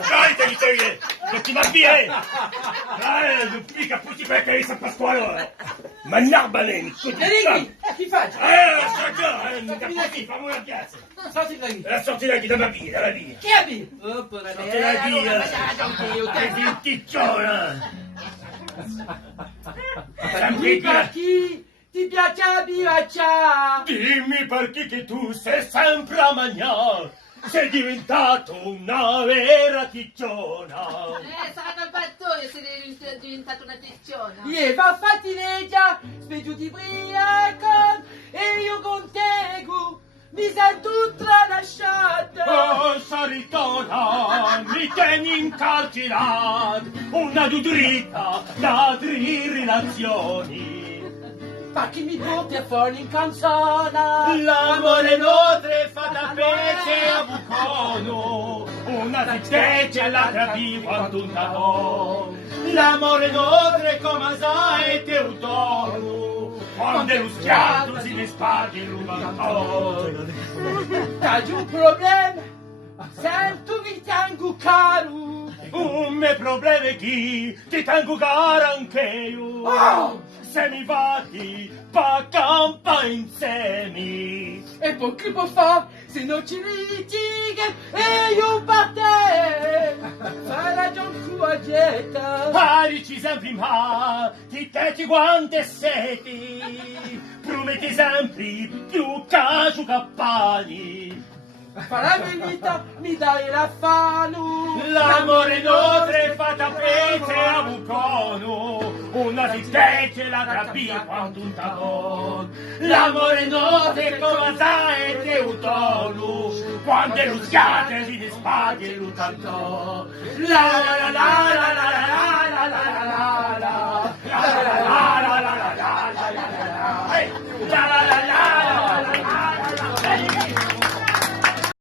Strajte, dicevi, non ti va via! Non mica puti perché San Pasquale! Ma narbane, Enrichi, ti faccio? non capisci, fammi una piazza! Sorti da qui. Sorti da qui, dalla via! Chi è qui? Oh, Sorti da via! Sei ticciona! Dimmi per chi ti piace la biraccia? Dimmi perché che tu sei sempre a mangiare! Sei diventato una vera ticciona! Sarà colpatoio se è diventato una ticciona. Va fattineggia, speggiu di briaco e io con te mi sento tralasciata. Oh, Saritona, mi tieni incarcerato, una dudrita da 3 relazioni. Ma chi mi porti a fuori in canzone? L'amore notre fa da pece a bucono, una zitteccia e l'altra viva quanto un tavò. L'amore notre come sa e teutono, quando è lo schiato si ne spaghi l'umantono. C'è un problema, sento vi tengo caro. Un me problema è chi ti tengo cara anche io. Oh! Se mi vadi, pa campa insieme. E poi che può fare se non ci litighe e io parte? Fai ragione cuagetta. Parici sempre ma, ti tetti guanti e seti. Prometti sempre più cacio cappani. Fa la verità, mi dai la fanu. L'amore notre fa da pece a bucono, una zitteccia e l'altra via quanto un tavon. L'amore notre come sa e teutono, quando è lo schiate si ne spaghi l'utantò. La